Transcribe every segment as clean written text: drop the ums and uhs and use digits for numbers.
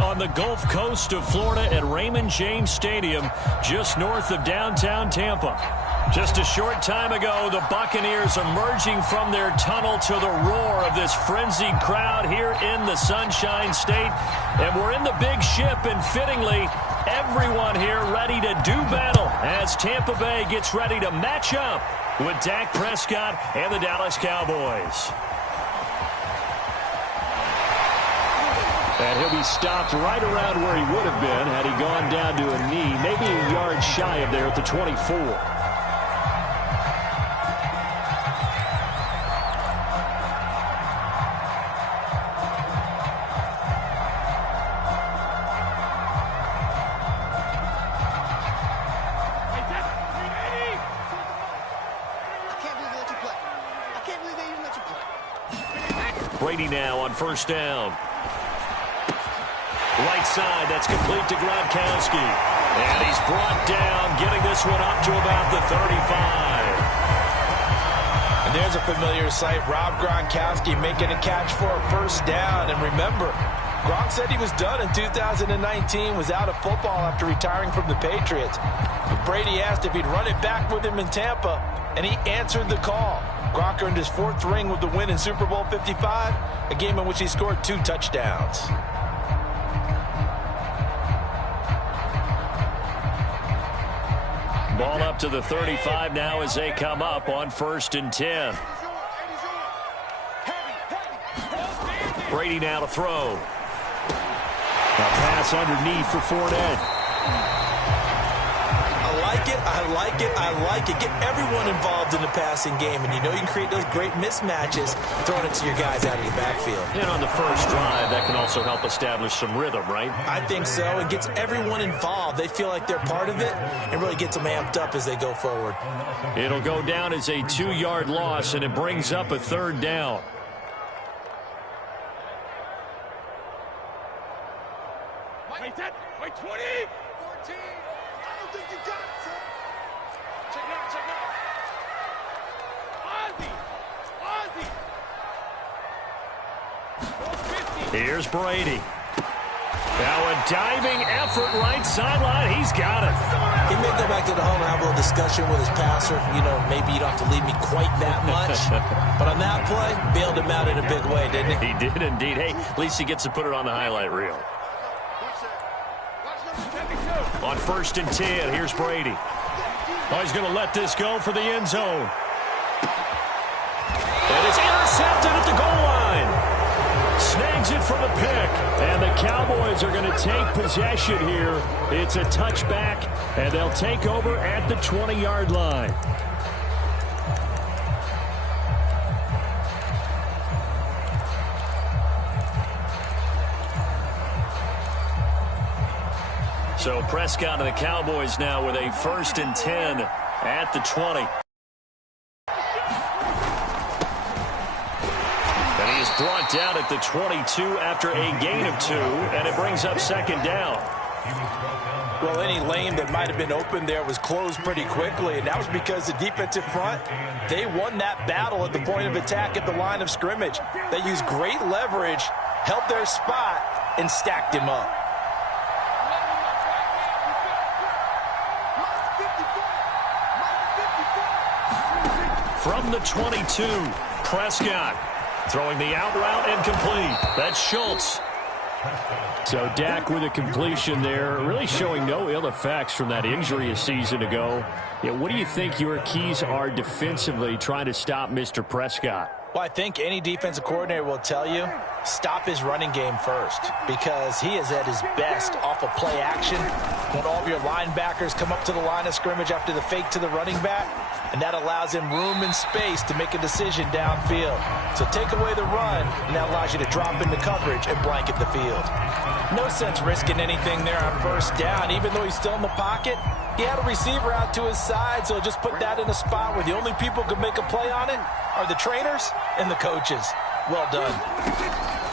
On the Gulf Coast of Florida at Raymond James Stadium, just north of downtown Tampa. Just a short time ago, the Buccaneers emerging from their tunnel to the roar of this frenzied crowd here in the Sunshine State. And we're in the big ship, and fittingly, everyone here ready to do battle as Tampa Bay gets ready to match up with Dak Prescott and the Dallas Cowboys. And he'll be stopped right around where he would have been had he gone down to a knee, maybe a yard shy of there at the 24. Brady now on first down. Right side, that's complete to Gronkowski. And he's brought down, getting this one up to about the 35. And there's a familiar sight. Rob Gronkowski making a catch for a first down. And remember, Gronk said he was done in 2019, was out of football after retiring from the Patriots. But Brady asked if he'd run it back with him in Tampa, and he answered the call. Gronk earned his 4th ring with the win in Super Bowl 55, a game in which he scored 2 touchdowns. Ball up to the 35 now as they come up on 1st and 10. Brady now to throw. A pass underneath for Fournette. I like it. Get everyone involved in the passing game, and you know you can create those great mismatches throwing it to your guys out of the backfield. And on the first drive, that can also help establish some rhythm, right? I think so. It gets everyone involved. They feel like they're part of it and really gets them amped up as they go forward. It'll go down as a 2-yard loss, and it brings up a 3rd down. Wait, 20! 14! I don't think you got it, son. Check it out. Ozzy! Here's Brady. Now a diving effort right sideline. He's got it. He may go back to the home and have a little discussion with his passer. You know, maybe you don't have to lead me quite that much. But on that play, bailed him out in a big way, didn't he? He did indeed. Hey, at least he gets to put it on the highlight reel. On 1st and 10, here's Brady. Oh, he's going to let this go for the end zone. And it's intercepted at the goal line. Snags it for the pick. And the Cowboys are going to take possession here. It's a touchback, and they'll take over at the 20-yard line. So Prescott and the Cowboys now with a 1st and 10 at the 20. And he is brought down at the 22 after a gain of 2, and it brings up 2nd down. Well, any lane that might have been open there was closed pretty quickly, and that was because the defensive front, they won that battle at the point of attack at the line of scrimmage. They used great leverage, held their spot, and stacked him up. From the 22, Prescott throwing the out route and complete. That's Schultz. So Dak with a completion there, really showing no ill effects from that injury a season ago. Yeah, what do you think your keys are defensively trying to stop Mr. Prescott? Well, I think any defensive coordinator will tell you, stop his running game first, because he is at his best off of play action when all of your linebackers come up to the line of scrimmage after the fake to the running back, and that allows him room and space to make a decision downfield. So take away the run, and that allows you to drop into coverage and blanket the field. No sense risking anything there on 1st down. Even though he's still in the pocket, he had a receiver out to his side, so just put that in a spot where the only people who can make a play on it are the trainers and the coaches. Well done.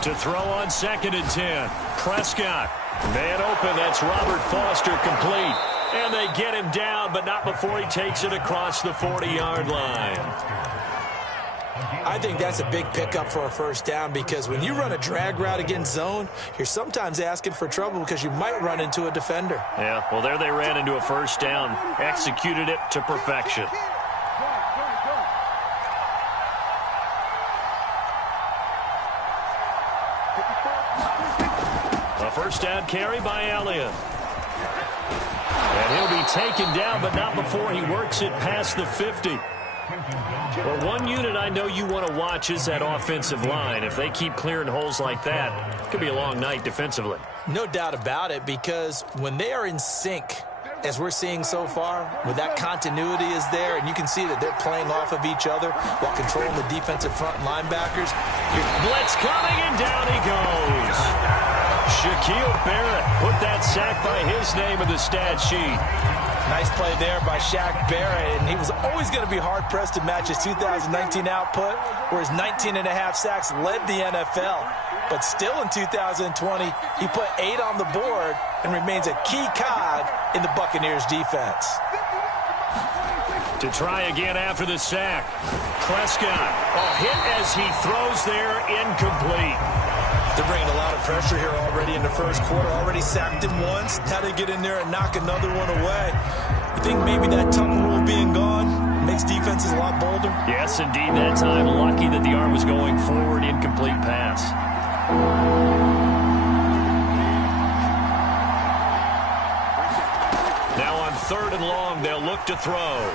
To throw on 2nd and 10, Prescott. Man open, that's Robert Foster, complete. And they get him down, but not before he takes it across the 40-yard line. I think that's a big pickup for a first down because when you run a drag route against zone, you're sometimes asking for trouble because you might run into a defender. Yeah, well, there they ran into a first down, executed it to perfection. A first down carry by Elliott. And he'll be taken down, but not before he works it past the 50. Well, one unit I know you want to watch is that offensive line. If they keep clearing holes like that, it could be a long night defensively. No doubt about it, because when they are in sync, as we're seeing so far, when that continuity is there, and you can see that they're playing off of each other while controlling the defensive front linebackers. Blitz coming, and down he goes. Shaquille Barrett put that sack by his name in the stat sheet. Nice play there by Shaq Barrett, and he was always going to be hard-pressed to match his 2019 output, where his 19.5 sacks led the NFL. But still in 2020, he put 8 on the board and remains a key cog in the Buccaneers defense. To try again after the sack. Prescott, hit as he throws there, incomplete. They're bringing a lot of pressure here already in the first quarter. Already sacked him once. How to get in there and knock another one away. You think maybe that tuck rule being gone makes defenses a lot bolder? Yes, indeed. That time, lucky that the arm was going forward. Incomplete pass. Now on 3rd and long, they'll look to throw.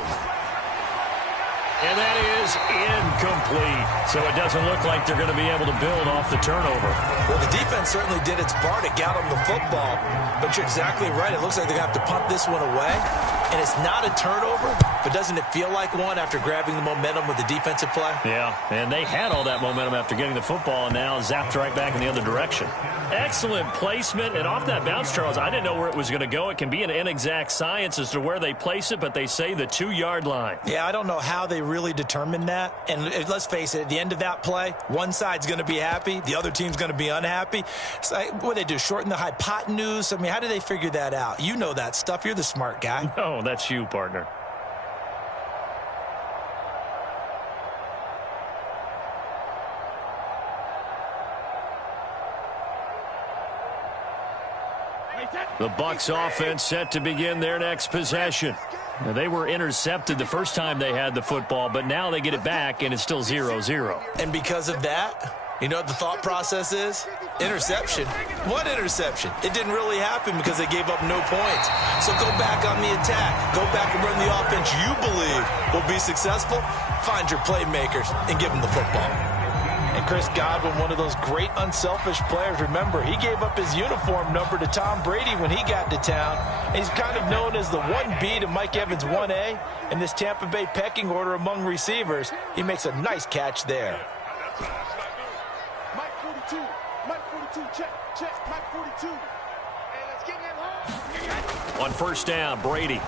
And that is incomplete. So it doesn't look like they're going to be able to build off the turnover. Well, the defense certainly did its part to get them the football. But you're exactly right. It looks like they're going to have to punt this one away. And it's not a turnover, but doesn't it feel like one after grabbing the momentum with the defensive play? Yeah, and they had all that momentum after getting the football and now zapped right back in the other direction. Excellent placement, and off that bounce, Charles, I didn't know where it was going to go. It can be an inexact science as to where they place it, but they say the 2-yard line. Yeah, I don't know how they really determined that. And let's face it, at the end of that play, one side's going to be happy, the other team's going to be unhappy. It's like, what do they do, shorten the hypotenuse? I mean, how do they figure that out? You know that stuff. You're the smart guy. No, that's you, partner. The Bucs offense set to begin their next possession. Now, they were intercepted the first time they had the football, but now they get it back, and it's still 0-0. And because of that, you know what the thought process is? Interception. What interception? It didn't really happen because they gave up no points. So go back on the attack. Go back and run the offense you believe will be successful. Find your playmakers and give them the football. And Chris Godwin, one of those great unselfish players. Remember, he gave up his uniform number to Tom Brady when he got to town. He's kind of known as the 1B to Mike Evans 1A in this Tampa Bay pecking order among receivers. He makes a nice catch there. Mike 42, Mike 42, check, Mike 42. Hey, let's get that home. On first down, Brady.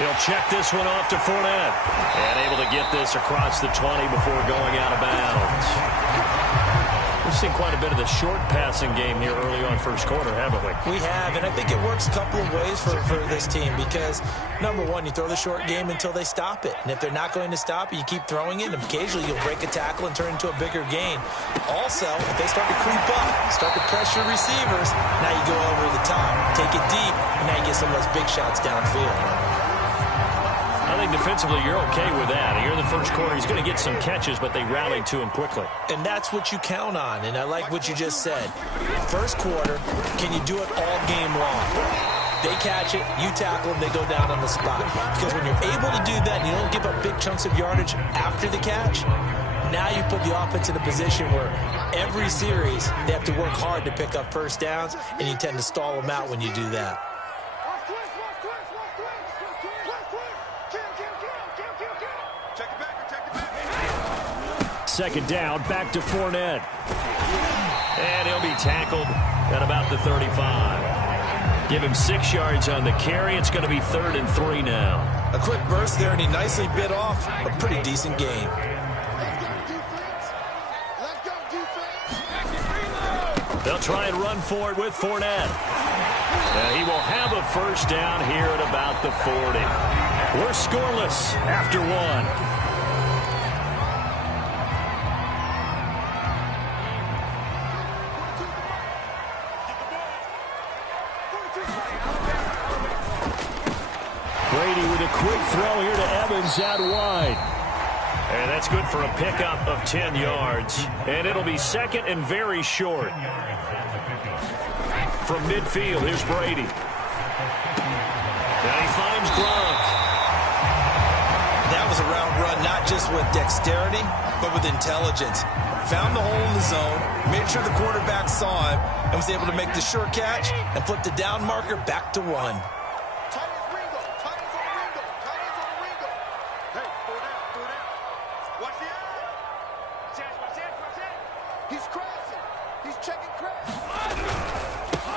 He'll check this one off to Fournette. And able to get this across the 20 before going out of bounds. We've seen quite a bit of the short passing game here early on first quarter, haven't we? We have, and I think it works a couple of ways for this team because, number one, you throw the short game until they stop it. And if they're not going to stop it, you keep throwing it, and occasionally you'll break a tackle and turn it into a bigger gain. Also, if they start to creep up, start to pressure receivers, now you go over the top, take it deep, and now you get some of those big shots downfield. I think defensively you're okay with that. Here in the first quarter, he's going to get some catches, but they rallied to him quickly. And that's what you count on, and I like what you just said. First quarter, can you do it all game long? They catch it, you tackle them, they go down on the spot. Because when you're able to do that and you don't give up big chunks of yardage after the catch, now you put the offense in a position where every series they have to work hard to pick up first downs, and you tend to stall them out when you do that. Second down, back to Fournette. And he'll be tackled at about the 35. Give him 6 yards on the carry. It's going to be 3rd and 3 now. A quick burst there, and he nicely bit off a pretty decent gain. They'll try and run for it with Fournette. And he will have a first down here at about the 40. We're scoreless after 1. Brady with a quick throw here to Evans out wide. And that's good for a pickup of 10 yards. And it'll be second and very short. From midfield, here's Brady. Now he finds Gronk. That was a route run, not just with dexterity, but with intelligence. Found the hole in the zone, made sure the quarterback saw him, and was able to make the sure catch and flip the down marker back to one.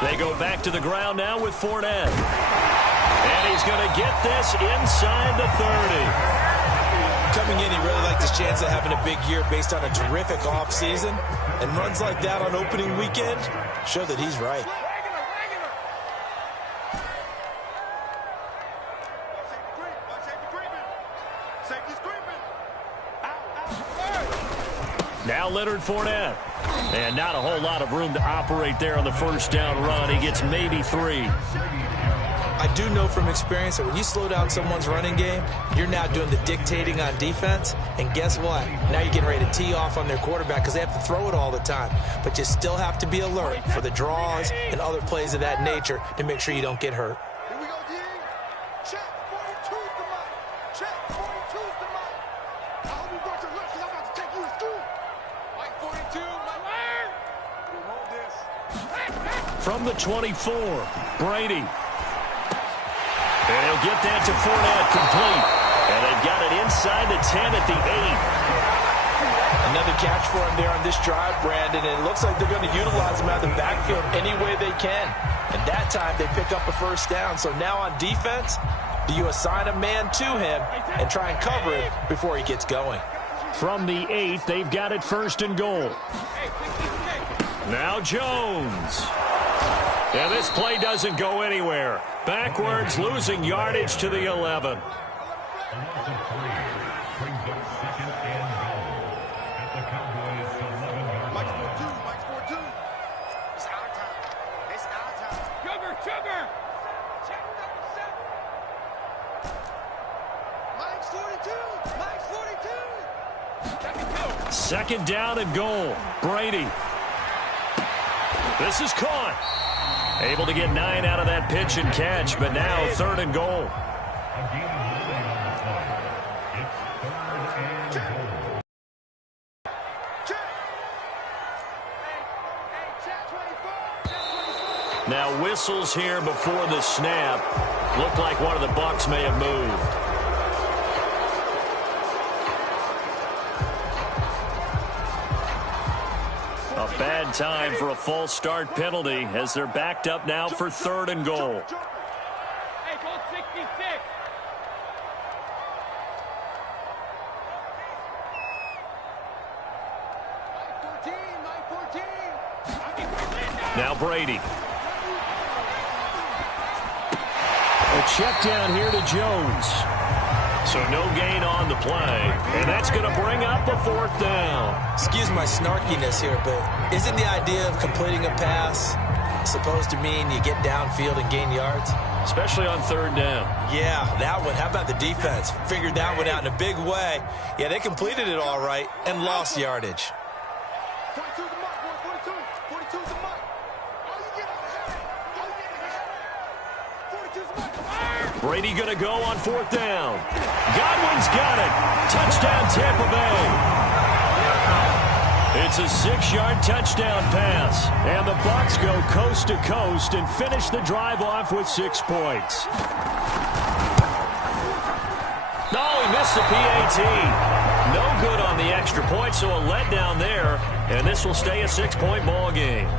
They go back to the ground now with Fournette. And he's going to get this inside the 30. Coming in, he really liked his chance of having a big year based on a terrific offseason. And runs like that on opening weekend show that he's right. Now Leonard Fournette. And not a whole lot of room to operate there on the first down run. He gets maybe 3. I do know from experience that when you slow down someone's running game, you're now doing the dictating on defense. And guess what? Now you're getting ready to tee off on their quarterback because they have to throw it all the time. But you still have to be alert for the draws and other plays of that nature to make sure you don't get hurt. Here we go, D. Check. 42's the mic. Check. 42's the mic. I hope you brought your lunch because I'm about to take you to school. Mike 42, my word. We'll hold this. From the 24, Brady. And he'll get that to Fournette complete. And they've got it inside the 10 at the 8. Another catch for him there on this drive, Brandon. And it looks like they're going to utilize him out of the backfield any way they can. And that time they pick up a first down. So now on defense, do you assign a man to him and try and cover it before he gets going? From the 8, they've got it first and goal. Now Jones. And this play doesn't go anywhere. Backwards, losing yardage to the 11. Second down and goal. Brady. This is caught. Able to get 9 out of that pitch and catch, but now third and goal. Now whistles here before the snap. Looked like one of the Bucs may have moved. A bad time for a false start penalty as they're backed up now for third and goal. Hey, go 66. Now Brady. A check down here to Jones. So no gain on the play. And that's going to bring up a fourth down. Excuse my snarkiness here, but isn't the idea of completing a pass supposed to mean you get downfield and gain yards? Especially on third down. Yeah, that one. How about the defense? Figured that one out in a big way. Yeah, they completed it all right and lost yardage. 42's the mark, boy. 42's the mark. All you get is a head. All you get is a head. 42's the mark. Brady going to go on fourth down. Godwin's got it. Touchdown, Tampa Bay. It's a 6-yard touchdown pass. And the Bucs go coast to coast and finish the drive off with 6 points. No, he missed the PAT. No good on the extra point, so a letdown there. And this will stay a 6-point ball game.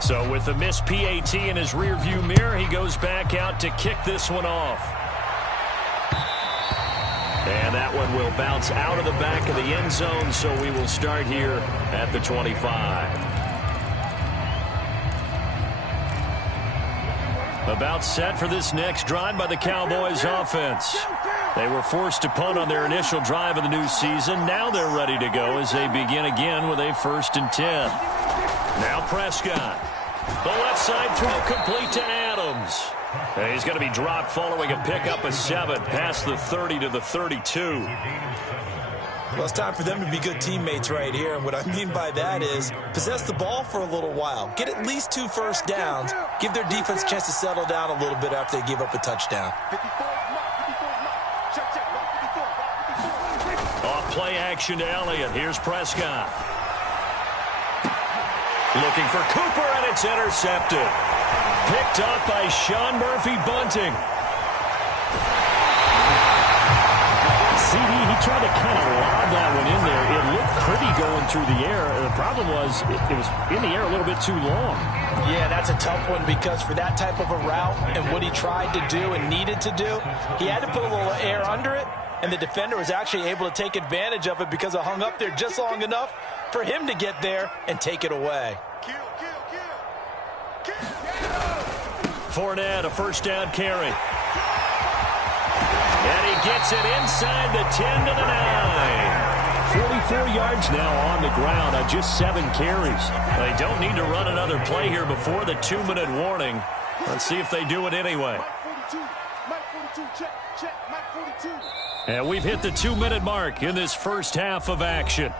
So with the missed PAT in his rearview mirror, he goes back out to kick this one off. And that one will bounce out of the back of the end zone, so we will start here at the 25. About set for this next drive by the Cowboys offense. They were forced to punt on their initial drive of the new season. Now they're ready to go as they begin again with a 1st and 10. Now Prescott. The left side throw complete to Adams. Jones. And he's going to be dropped following a pickup of 7 past the 30 to the 32. Well, it's time for them to be good teammates right here. And what I mean by that is possess the ball for a little while. Get at least 2 first downs. Give their defense a chance to settle down a little bit after they give up a touchdown. Off play action to Elliott. Here's Prescott. Looking for Cooper, and it's intercepted. Picked up by Sean Murphy-Bunting. CD, he tried to kind of lob that one in there. It looked pretty going through the air. The problem was it was in the air a little bit too long. Yeah, that's a tough one because for that type of a route and what he tried to do and needed to do, he had to put a little air under it, and the defender was actually able to take advantage of it because it hung up there just long enough for him to get there and take it away. Fournette, a first down carry. And he gets it inside the 10 to the 9. 44 yards now on the ground on just 7 carries. They don't need to run another play here before the 2-minute warning. Let's see if they do it anyway. And we've hit the 2-minute mark in this first half of action.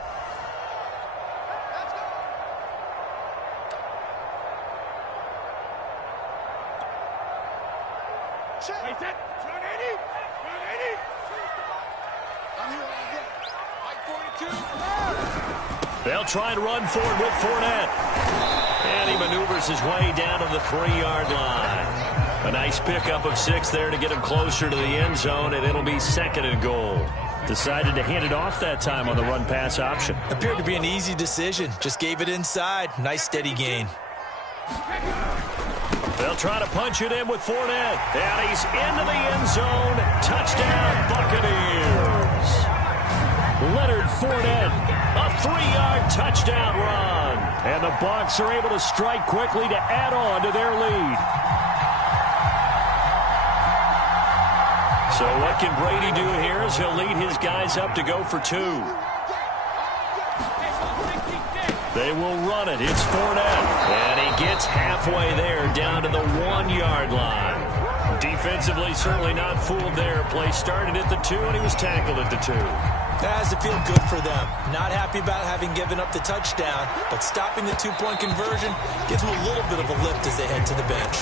They'll try and run for it with Fournette. And he maneuvers his way down to the 3-yard line. A nice pickup of 6 there to get him closer to the end zone, and it'll be 2nd and goal. Decided to hand it off that time on the run-pass option. Appeared to be an easy decision. Just gave it inside. Nice steady gain. They'll try to punch it in with Fournette. And he's into the end zone. Touchdown, Buccaneers. Leonard Fournette, a 3-yard touchdown run. And the Bucs are able to strike quickly to add on to their lead. So what can Brady do here as he'll lead his guys up to go for 2. They will run it. It's Fournette. And he gets halfway there down to the 1-yard line. Defensively, certainly not fooled there. Play started at the 2, and he was tackled at the 2. That has to feel good for them. Not happy about having given up the touchdown, but stopping the 2-point conversion gives them a little bit of a lift as they head to the bench.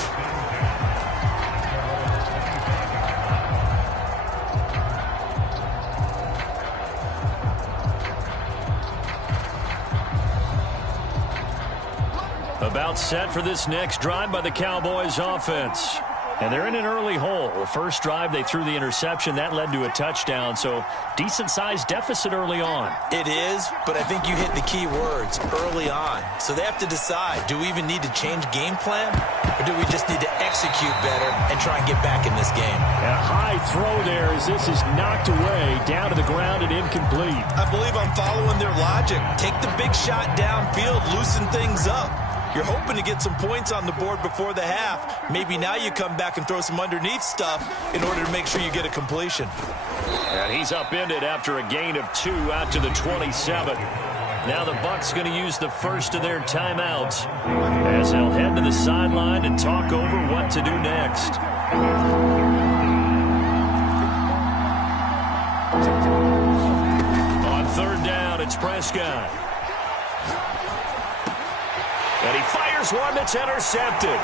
About set for this next drive by the Cowboys offense. And they're in an early hole. The first drive, they threw the interception. That led to a touchdown, so decent-sized deficit early on. It is, but I think you hit the key words, early on. So they have to decide, do we even need to change game plan, or do we just need to execute better and try and get back in this game? And a high throw there as this is knocked away, down to the ground and incomplete. I believe I'm following their logic. Take the big shot downfield, loosen things up. You're hoping to get some points on the board before the half. Maybe now you come back and throw some underneath stuff in order to make sure you get a completion. And he's upended after a gain of 2 out to the 27. Now the Bucs going to use the first of their timeouts as they'll head to the sideline and talk over what to do next. On 3rd down, it's Prescott. And he fires one that's intercepted.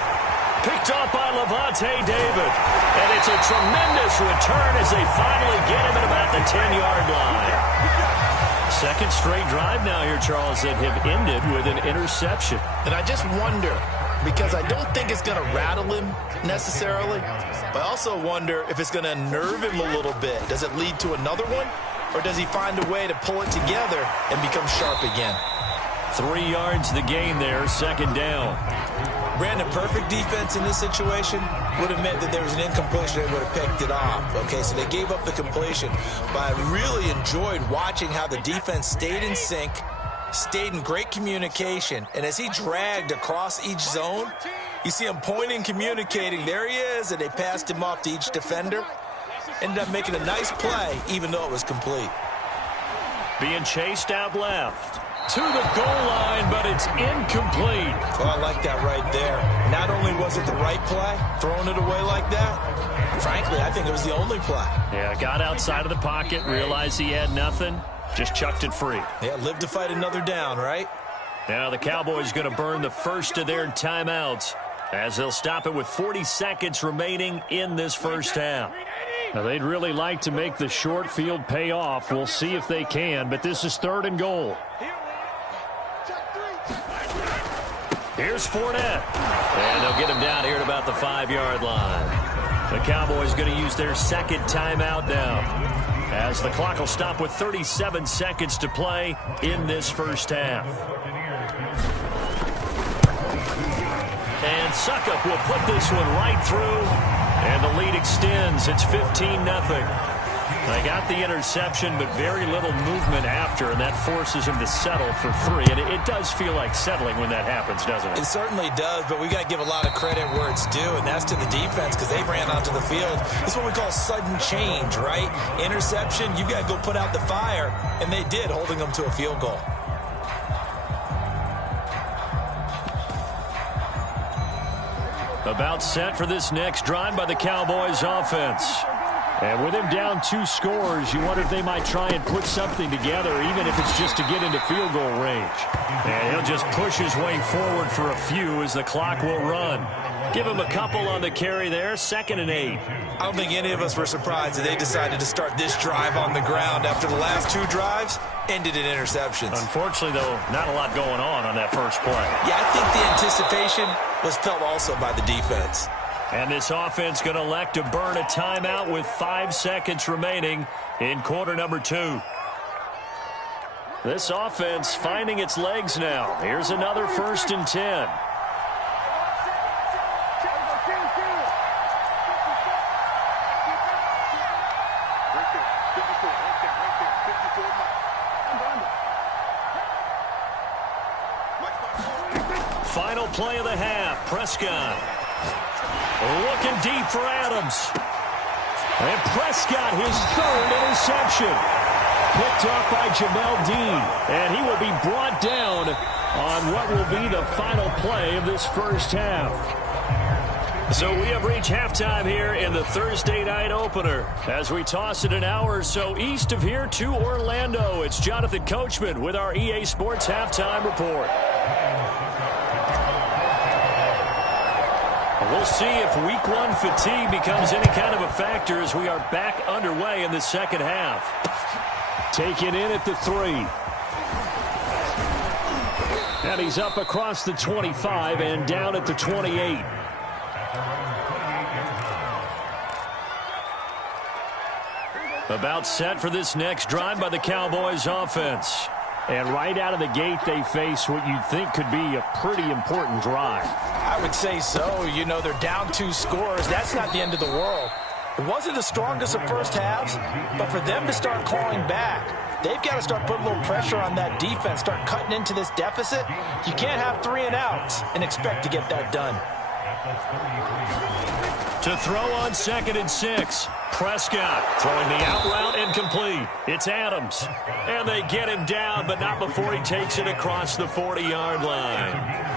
Picked off by Levante David. And it's a tremendous return as they finally get him at about the 10-yard line. 2nd straight drive now here, Charles, that have ended with an interception. And I just wonder, because I don't think it's going to rattle him necessarily, but I also wonder if it's going to unnerve him a little bit. Does it lead to another one? Or does he find a way to pull it together and become sharp again? 3 yards the gain there, 2nd down. Brandon, perfect defense in this situation would have meant that there was an incompletion. They would have picked it off. Okay, so they gave up the completion. But I really enjoyed watching how the defense stayed in sync, stayed in great communication. And as he dragged across each zone, you see him pointing, communicating. There he is, and they passed him off to each defender. Ended up making a nice play, even though it was complete. Being chased out left. to the goal line, but it's incomplete. Well, I like that right there. Not only was it the right play, throwing it away like that, frankly, I think it was the only play. Yeah, got outside of the pocket, realized he had nothing, just chucked it free. Yeah, live to fight another down, right? Now the Cowboys going to burn the first of their timeouts as they'll stop it with 40 seconds remaining in this first half. Now, they'd really like to make the short field pay off. We'll see if they can, but this is 3rd and goal. Here's Fournette. And they'll get him down here at about the 5-yard line. The Cowboys going to use their second timeout now, as the clock will stop with 37 seconds to play in this first half. And Suckup will put this one right through. And the lead extends. It's 15-0. They got the interception, but very little movement after, and that forces him to settle for 3. And it does feel like settling when that happens, doesn't it? It certainly does, but we got to give a lot of credit where it's due, and that's to the defense because they ran onto the field. It's what we call sudden change, right? Interception, you got to go put out the fire, and they did, holding them to a field goal. About set for this next drive by the Cowboys offense. And with him down 2 scores, you wonder if they might try and put something together, even if it's just to get into field goal range. And he'll just push his way forward for a few as the clock will run. Give him a couple on the carry there, 2nd and 8. I don't think any of us were surprised that they decided to start this drive on the ground after the last 2 drives ended in interceptions. Unfortunately, though, not a lot going on that first play. Yeah, I think the anticipation was felt also by the defense. And this offense going to elect to burn a timeout with 5 seconds remaining in quarter number 2. This offense finding its legs now. Here's another 1st and 10. Final play of the half. Prescott looking deep for Adams. And Prescott, his 3rd interception. Picked off by Jamel Dean. And he will be brought down on what will be the final play of this first half. So we have reached halftime here in the Thursday night opener. As we toss it an hour or so east of here to Orlando, it's Jonathan Coachman with our EA Sports Halftime Report. We'll see if week 1 fatigue becomes any kind of a factor as we are back underway in the second half. Taken in at the 3. And he's up across the 25 and down at the 28. About set for this next drive by the Cowboys offense. And right out of the gate, they face what you'd think could be a pretty important drive. I would say so. You know, they're down 2 scores. That's not the end of the world. It wasn't the strongest of first halves, but for them to start clawing back, they've got to start putting a little pressure on that defense, start cutting into this deficit. You can't have 3 and outs and expect to get that done. To throw on 2nd and 6. Prescott throwing the out route incomplete. It's Adams. And they get him down, but not before he takes it across the 40-yard line.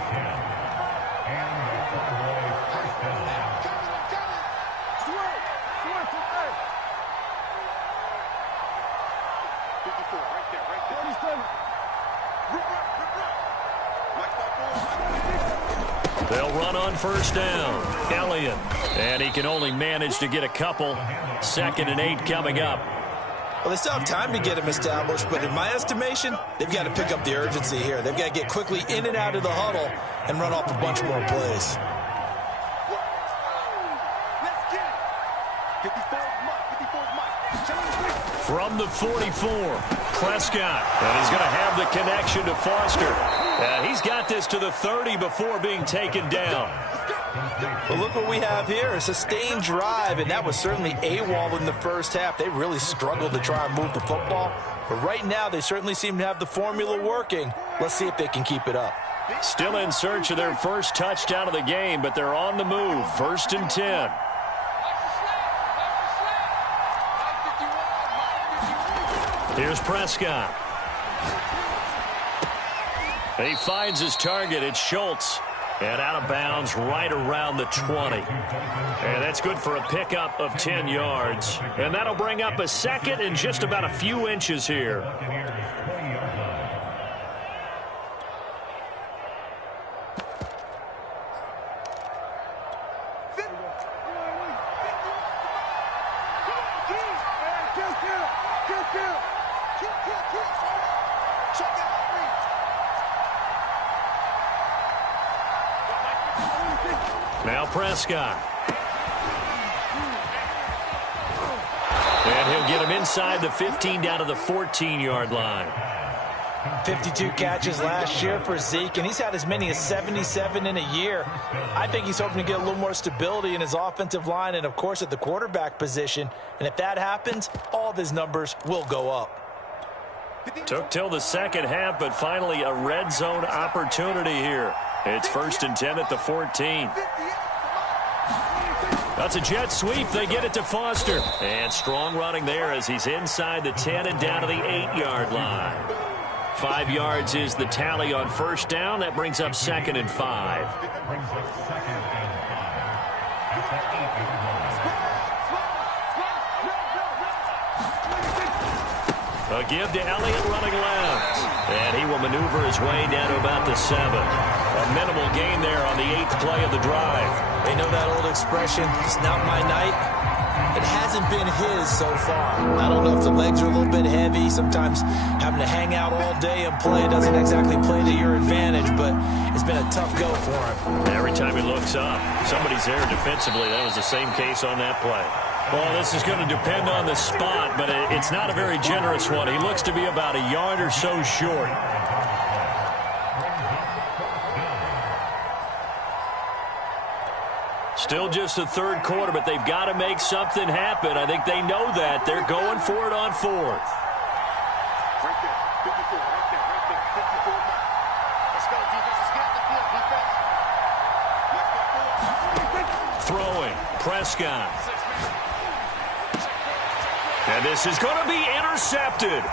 They'll run on first down. Elliott. And he can only manage to get a couple. 2nd and 8 coming up. Well, they still have time to get him established, but in my estimation, they've got to pick up the urgency here. They've got to get quickly in and out of the huddle and run off a bunch more plays. From the 44, Prescott. And he's going to have the connection to Foster. And he's got this to the 30 before being taken down. Well, look what we have here, a sustained drive, and that was certainly AWOL in the first half. They really struggled to try and move the football. But right now, they certainly seem to have the formula working. Let's see if they can keep it up. Still in search of their first touchdown of the game, but they're on the move. 1st and 10. Here's Prescott. He finds his target. It's Schultz. And out of bounds right around the 20. And that's good for a pickup of 10 yards. And that'll bring up a second and just about a few inches here. Now Prescott. And he'll get him inside the 15 down to the 14-yard line. 52 catches last year for Zeke, and he's had as many as 77 in a year. I think he's hoping to get a little more stability in his offensive line and, of course, at the quarterback position. And if that happens, all of his numbers will go up. Took till the second half, but finally a red zone opportunity here. It's 1st and 10 at the 14. That's a jet sweep. They get it to Foster. And strong running there as he's inside the 10 and down to the 8-yard line. 5 yards is the tally on first down. That brings up 2nd and 5. A give to Elliott running left. And he will maneuver his way down to about the 7. A minimal gain there on the 8th play of the drive. They know that old expression, it's not my night. It hasn't been his so far. I don't know if the legs are a little bit heavy. Sometimes having to hang out all day and play doesn't exactly play to your advantage, but it's been a tough go for him. Every time he looks up, somebody's there defensively. That was the same case on that play. Well, this is going to depend on the spot, but it's not a very generous one. He looks to be about a yard or so short. Still just the third quarter, but they've got to make something happen. I think they know that. They're going for it on 4th. Right there, 54, right there, 54. Let's go, defense. Let's get the field, defense. Throwing, Prescott. And this is going to be intercepted.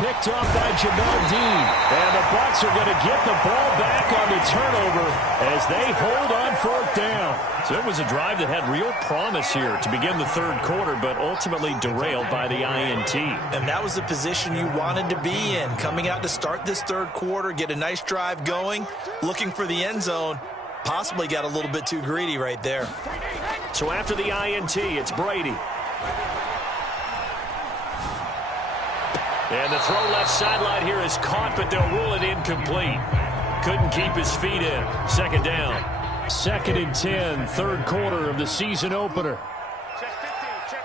Picked off by Jamel Dean. And the Bucs are going to get the ball back on the turnover as they hold on 4th down. So it was a drive that had real promise here to begin the third quarter, but ultimately derailed by the INT. And that was the position you wanted to be in. Coming out to start this third quarter, get a nice drive going, looking for the end zone. Possibly got a little bit too greedy right there. So after the INT, it's Brady. And the throw left sideline here is caught, but they'll rule it incomplete. Couldn't keep his feet in. 2nd down. 2nd and 10, third quarter of the season opener. Check 50, check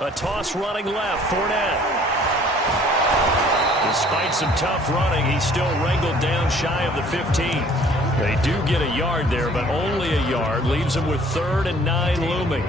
50. A toss running left, Fournette. Despite some tough running, he's still wrangled down shy of the 15. They do get a yard there, but only a yard. Leaves them with 3rd and 9 looming.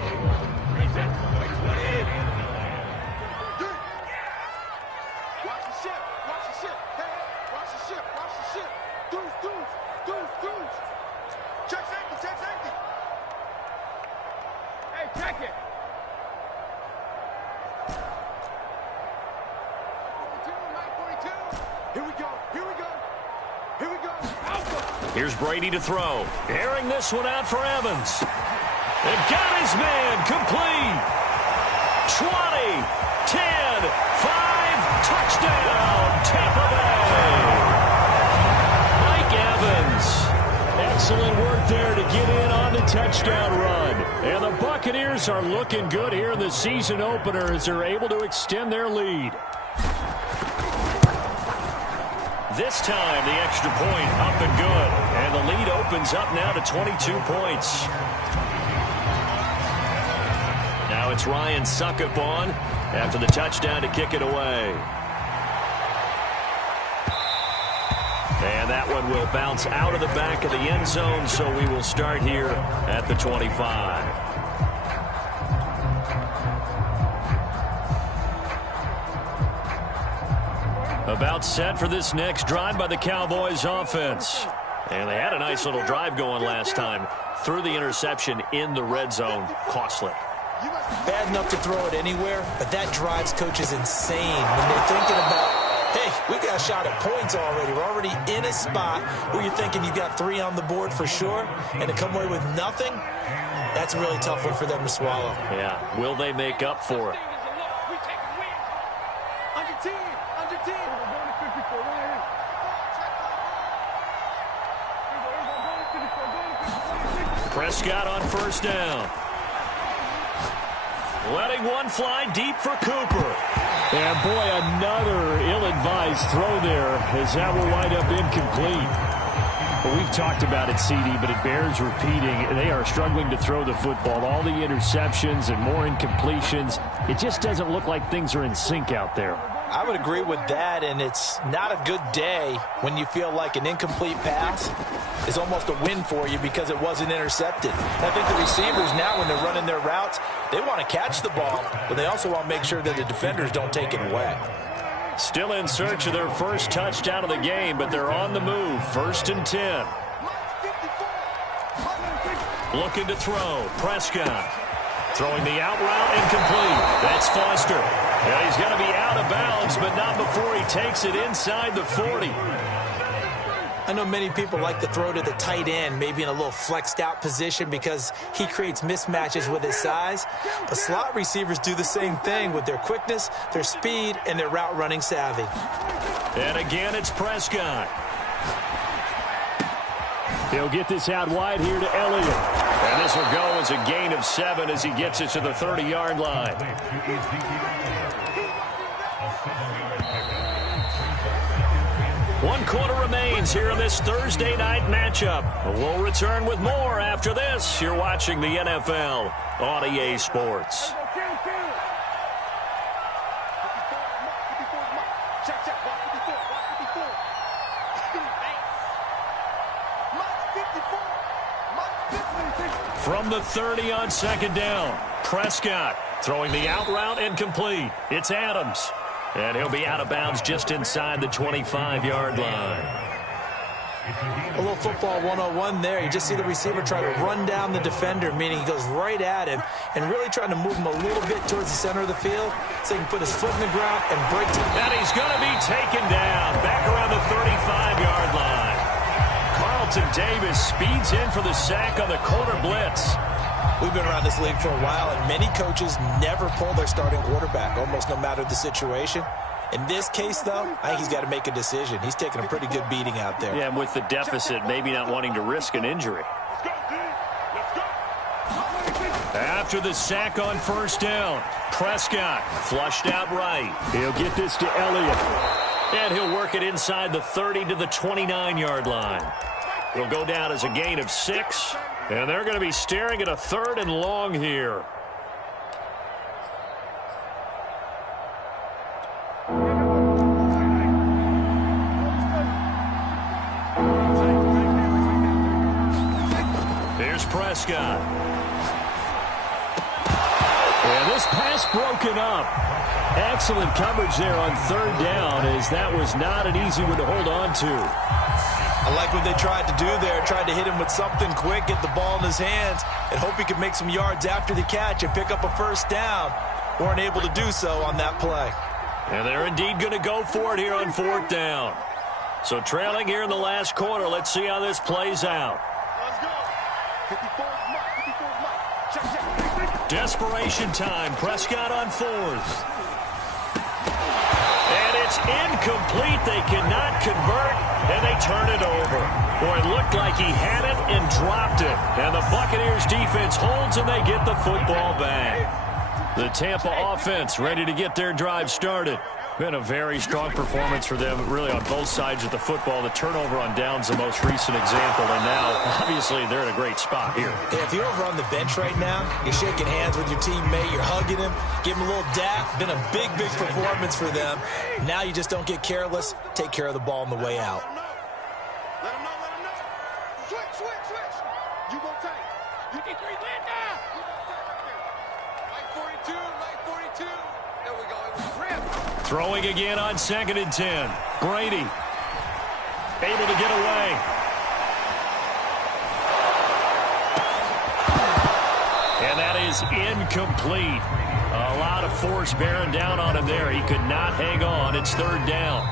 Here's Brady to throw. Airing this one out for Evans. They've got his man complete. 20, 10, 5, touchdown, Tampa Bay. Mike Evans. Excellent work there to get in on the touchdown run. And the Buccaneers are looking good here in the season opener as they're able to extend their lead. This time, the extra point up and good. And the lead opens up now to 22 points. Now it's Ryan Succop on after the touchdown to kick it away. And that one will bounce out of the back of the end zone, so we will start here at the 25. About set for this next drive by the Cowboys offense. And they had a nice little drive going last time. Threw the interception in the red zone. Costly. Bad enough to throw it anywhere, but that drives coaches insane when they're thinking about Hey, we got a shot at points already. We're already in a spot where you're thinking you got 3 on the board for sure, and to come away with nothing, that's a really tough one for them to swallow. Yeah, will they make up for it? Prescott on first down. Letting one fly deep for Cooper. And boy, another ill-advised throw there as that will wind up incomplete. Well, we've talked about it, CD, but it bears repeating. They are struggling to throw the football. All the interceptions and more incompletions. It just doesn't look like things are in sync out there. I would agree with that, and it's not a good day when you feel like an incomplete pass is almost a win for you because it wasn't intercepted. And I think the receivers now, when they're running their routes, they want to catch the ball, but they also want to make sure that the defenders don't take it away. Still in search of their first touchdown of the game, but they're on the move. 1st and 10. Looking to throw. Prescott. Throwing the out route, incomplete. That's Foster. And he's going to be out of bounds, but not before he takes it inside the 40. I know many people like to throw to the tight end, maybe in a little flexed out position because he creates mismatches with his size. But slot receivers do the same thing with their quickness, their speed, and their route running savvy. And again, it's Prescott. He'll get this out wide here to Elliott. And this will go as a gain of 7 as he gets it to the 30-yard line. One quarter remains here in this Thursday night matchup. We'll return with more after this. You're watching the NFL on EA Sports. From the 30 on 2nd down, Prescott throwing the out route incomplete. It's Adams. And he'll be out of bounds just inside the 25-yard line. A little football 101 there. You just see the receiver try to run down the defender, meaning he goes right at him and really trying to move him a little bit towards the center of the field so he can put his foot in the ground and break to. And he's going to be taken down back around the 35-yard line. Carlton Davis speeds in for the sack on the corner blitz. We've been around this league for a while, and many coaches never pull their starting quarterback, almost no matter the situation. In this case, though, I think he's got to make a decision. He's taking a pretty good beating out there. Yeah, and with the deficit, maybe not wanting to risk an injury. After the sack on 1st down, Prescott flushed out right. He'll get this to Elliott. And he'll work it inside the 30 to the 29-yard line. It'll go down as a gain of 6. And they're going to be staring at a 3rd and long here. Here's Prescott. And this pass broken up. Excellent coverage there on 3rd down, as that was not an easy one to hold on to. I like what they tried to do there, tried to hit him with something quick, get the ball in his hands, and hope he could make some yards after the catch and pick up a 1st down. Weren't able to do so on that play. And they're indeed going to go for it here on 4th down. So trailing here in the last quarter, let's see how this plays out. Desperation time, Prescott on 4th. And it's incomplete. They cannot convert, and they turn it over. Boy, it looked like he had it and dropped it. And the Buccaneers defense holds, and they get the football back. The Tampa offense ready to get their drive started. Been a very strong performance for them, really, on both sides of the football. The turnover on downs, the most recent example, and now, obviously, they're in a great spot here. Yeah, if you're over on the bench right now, you're shaking hands with your teammate, you're hugging him, give him a little dap. Been a big, big performance for them. Now you just don't get careless. Take care of the ball on the way out. Let him know. Switch. You go tight. You get 3 land down. Like 42. There we go. It was ripped. Throwing again on 2nd and 10. Brady able to get away. And that is incomplete. A lot of force bearing down on him there. He could not hang on. It's 3rd down.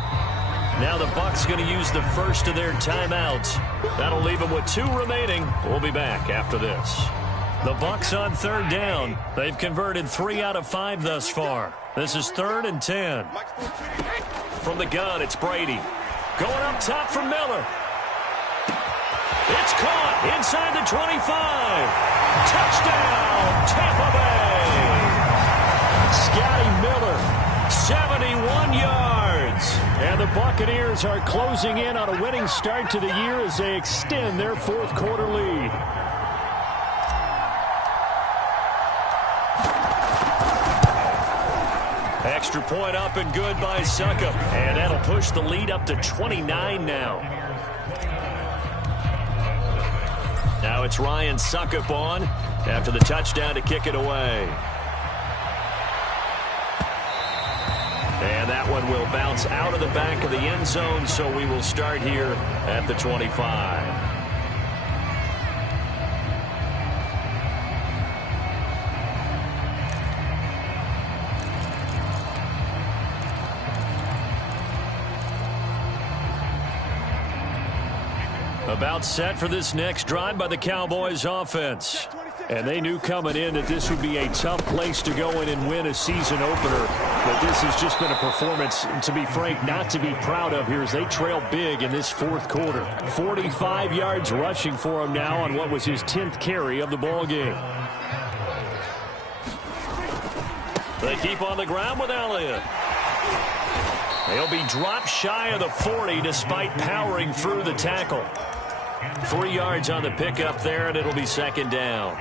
Now the Bucs going to use the first of their timeouts. That'll leave them with 2 remaining. We'll be back after this. The Bucs on 3rd down. They've converted 3 out of 5 thus far. This is 3rd and 10. From the gun, it's Brady. Going up top for Miller. It's caught inside the 25. Touchdown, Tampa Bay. Scotty Miller, 71 yards. And the Buccaneers are closing in on a winning start to the year as they extend their 4th quarter lead. Extra point up and good by Succop. And that'll push the lead up to 29 now. Now it's Ryan Succop on after the touchdown to kick it away. And that one will bounce out of the back of the end zone, so we will start here at the 25. About set for this next drive by the Cowboys offense. And they knew coming in that this would be a tough place to go in and win a season opener. But this has just been a performance, to be frank, not to be proud of here as they trail big in this 4th quarter. 45 yards rushing for him now on what was his 10th carry of the ball game. They keep on the ground with Elliott. They'll be dropped shy of the 40 despite powering through the tackle. 3 yards on the pickup there, and it'll be 2nd down.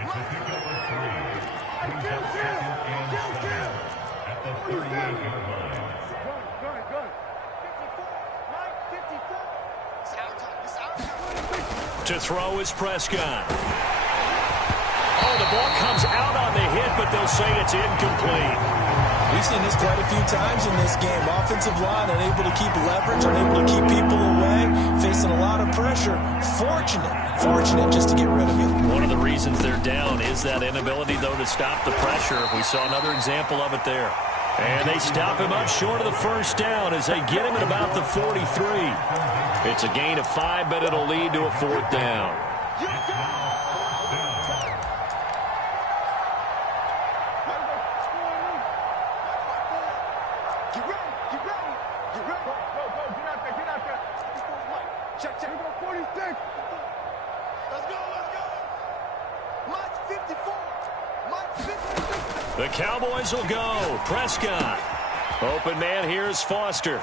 To throw is Prescott. Oh, the ball comes out on the hit, but they'll say it's incomplete. We've seen this quite a few times in this game. Offensive line unable to keep leverage, unable to keep people away, facing a lot of pressure. Fortunate just to get rid of it. One of the reasons they're down is that inability, though, to stop the pressure. We saw another example of it there. And they stop him up short of the 1st down as they get him at about the 43. It's a gain of 5, but it'll lead to a 4th down. The Cowboys will go. Prescott. Open man, here's Foster.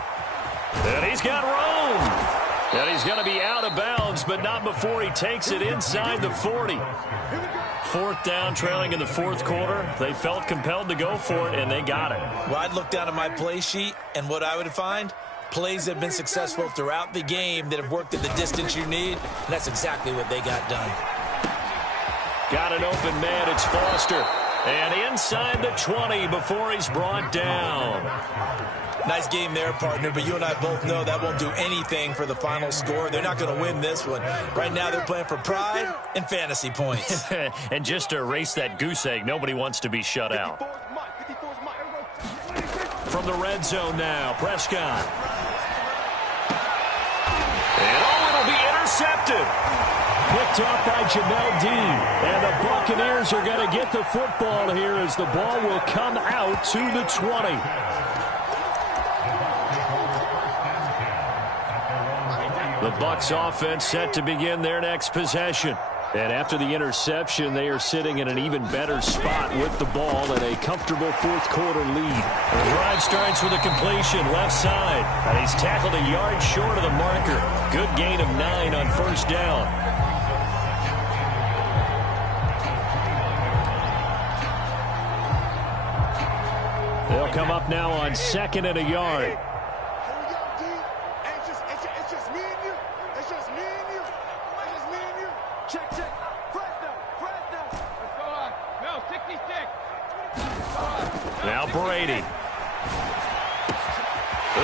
And he's got room. And he's going to be out of bounds, but not before he takes it inside the 40. 4th down, trailing in the 4th quarter. They felt compelled to go for it, and they got it. Well, I'd look down at my play sheet, and what I would find, plays that have been successful throughout the game that have worked at the distance you need, and that's exactly what they got done. Got an open man, it's Foster. And inside the 20 before he's brought down. Nice game there, partner, but you and I both know that won't do anything for the final score. They're not going to win this one. Right now they're playing for pride and fantasy points. And just to erase that goose egg, nobody wants to be shut out. From the red zone now, Prescott. And it'll be intercepted. Picked off by Jamel Dean. And the Buccaneers are going to get the football here as the ball will come out to the 20. The Bucs offense set to begin their next possession. And after the interception, they are sitting in an even better spot with the ball and a comfortable 4th quarter lead. The drive starts with a completion left side. And he's tackled a yard short of the marker. Good gain of 9 on 1st down. They'll come up now on 2nd and a yard. Now Brady.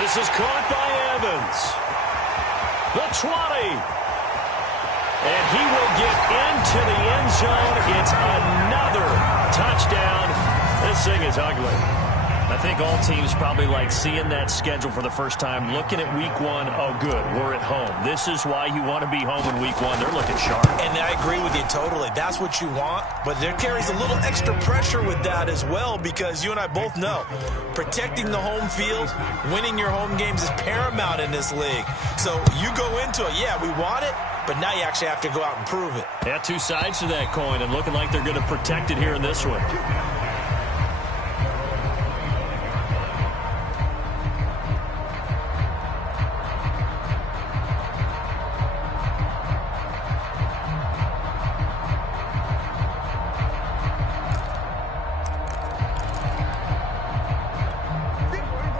This is caught by Evans. The 20. And he will get into the end zone. It's another touchdown. This thing is ugly. I think all teams probably like seeing that schedule for the first time, looking at week one. Oh, good, we're at home. This is why you want to be home in week one. They're looking sharp. And I agree with you totally. That's what you want, but there carries a little extra pressure with that as well, because you and I both know protecting the home field, winning your home games is paramount in this league. So you go into it, yeah, we want it, but now you actually have to go out and prove it. Yeah, two sides to that coin, and looking like they're going to protect it here in this one.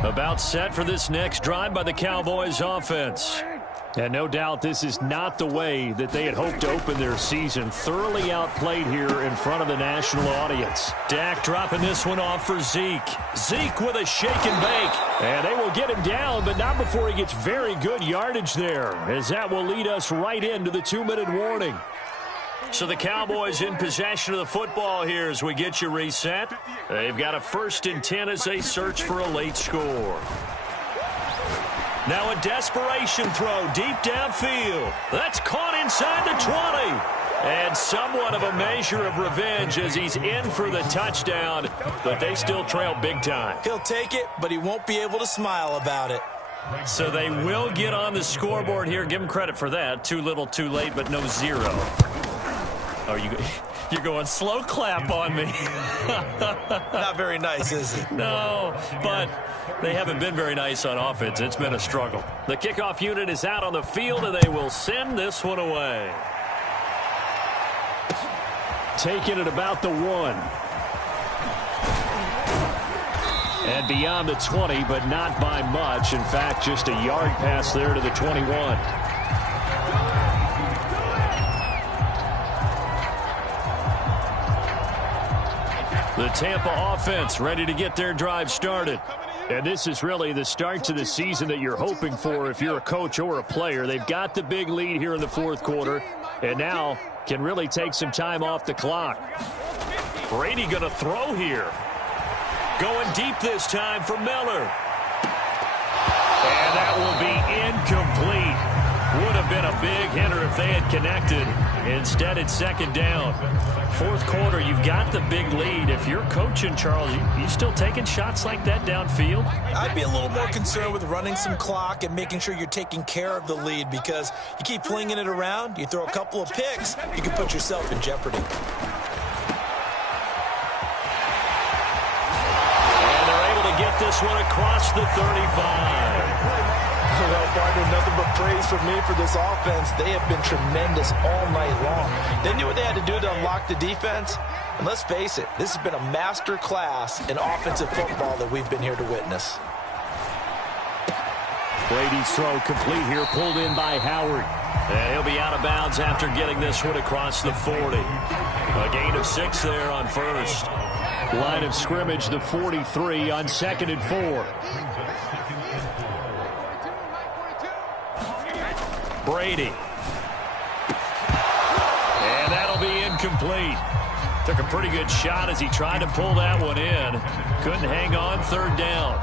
About set for this next drive by the Cowboys offense. And no doubt this is not the way that they had hoped to open their season. Thoroughly outplayed here in front of the national audience. Dak dropping this one off for Zeke. Zeke with a shake and bake. And they will get him down, but not before he gets very good yardage there, as that will lead us right into the 2-minute warning. So the Cowboys in possession of the football here as we get you reset. They've got a 1st and 10 as they search for a late score. Now a desperation throw deep downfield. That's caught inside the 20. And somewhat of a measure of revenge as he's in for the touchdown, but they still trail big time. He'll take it, but he won't be able to smile about it. So they will get on the scoreboard here. Give them credit for that. Too little, too late, but no 0. Oh, you're going slow clap on me. Not very nice, is it? No, but they haven't been very nice on offense. It's been a struggle. The kickoff unit is out on the field, and they will send this one away. Taking it about the 1. And beyond the 20, but not by much. In fact, just a yard pass there to the 21. The Tampa offense ready to get their drive started. And this is really the start to the season that you're hoping for if you're a coach or a player. They've got the big lead here in the 4th quarter, and now can really take some time off the clock. Brady going to throw here. Going deep this time for Miller. And that will be incomplete. Would have been a big hitter if they had connected. Instead, it's 2nd down. 4th quarter, you've got the big lead. If you're coaching, Charles, you still taking shots like that downfield? I'd be a little more concerned with running some clock and making sure you're taking care of the lead, because you keep flinging it around, you throw a couple of picks, you can put yourself in jeopardy. And they're able to get this one across the 35. Well, partner, nothing but praise from me for this offense. They have been tremendous all night long. They knew what they had to do to unlock the defense. And let's face it, this has been a master class in offensive football that we've been here to witness. Brady's throw complete here, pulled in by Howard. And he'll be out of bounds after getting this one across the 40. A gain of 6 there on 1st. Line of scrimmage, the 43 on 2nd and 4. Brady. And that'll be incomplete. Took a pretty good shot as he tried to pull that one in. Couldn't hang on 3rd down.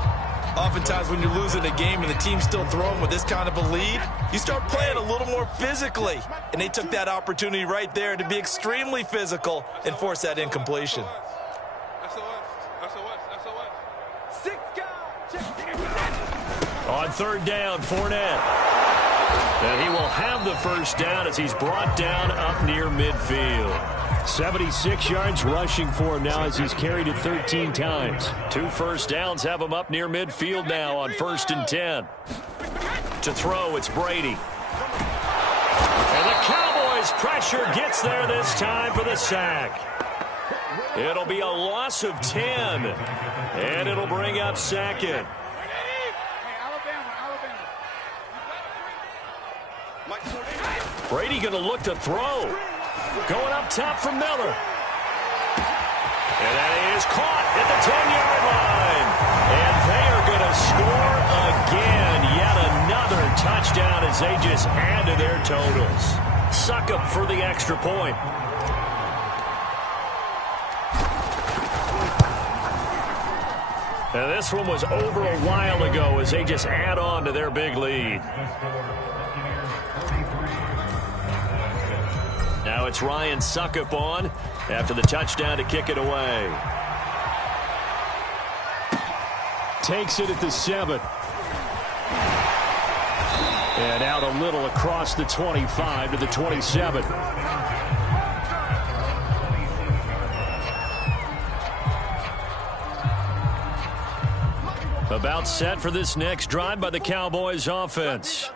Oftentimes when you're losing a game and the team's still throwing with this kind of a lead, you start playing a little more physically. And they took that opportunity right there to be extremely physical and force that incompletion. On 3rd down, Fournette. And he will have the 1st down as he's brought down up near midfield. 76 yards rushing for him now as he's carried it 13 times. 2 1st downs have him up near midfield now on 1st and 10. To throw, it's Brady. And the Cowboys pressure gets there this time for the sack. It'll be a loss of 10. And it'll bring up 2nd. Brady going to look to throw. Going up top for Miller. And that is caught at the 10-yard line. And they are going to score again. Yet another touchdown as they just add to their totals. Suck up for the extra point. And this one was over a while ago as they just add on to their big lead. Now it's Ryan Suckup on after the touchdown to kick it away. Takes it at the 7. And out a little across the 25 to the 27. About set for this next drive by the Cowboys offense.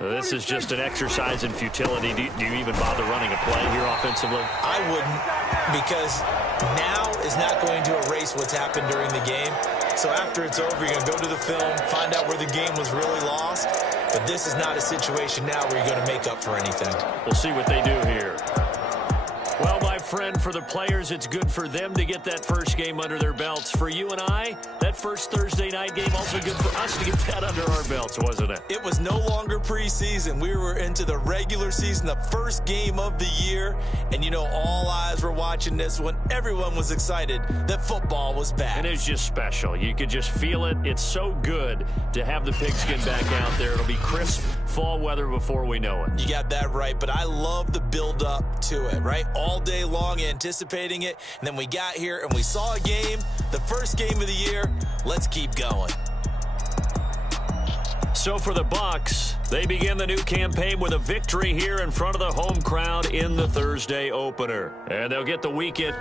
This is just an exercise in futility. Do you even bother running a play here offensively? I wouldn't, because now is not going to erase what's happened during the game. So after it's over, you're going to go to the film, find out where the game was really lost. But this is not a situation now where you're going to make up for anything. We'll see what they do here. Well, my friend, for the players, it's good for them to get that first game under their belts. For you and I, that first Thursday night game, also good for us to get that under our belts, wasn't it? It was no longer preseason. We were into the regular season, the first game of the year. And, you know, all eyes were watching this one. Everyone was excited that football was back. And it was just special. You could just feel it. It's so good to have the pigskin back out there. It'll be crisp fall weather before we know it. You got that right, but I love the build-up to it, right? All day long anticipating it, and then we got here and we saw a game, the first game of the year. Let's keep going. So for the Bucs, they begin the new campaign with a victory here in front of the home crowd in the Thursday opener. And they'll get the weekend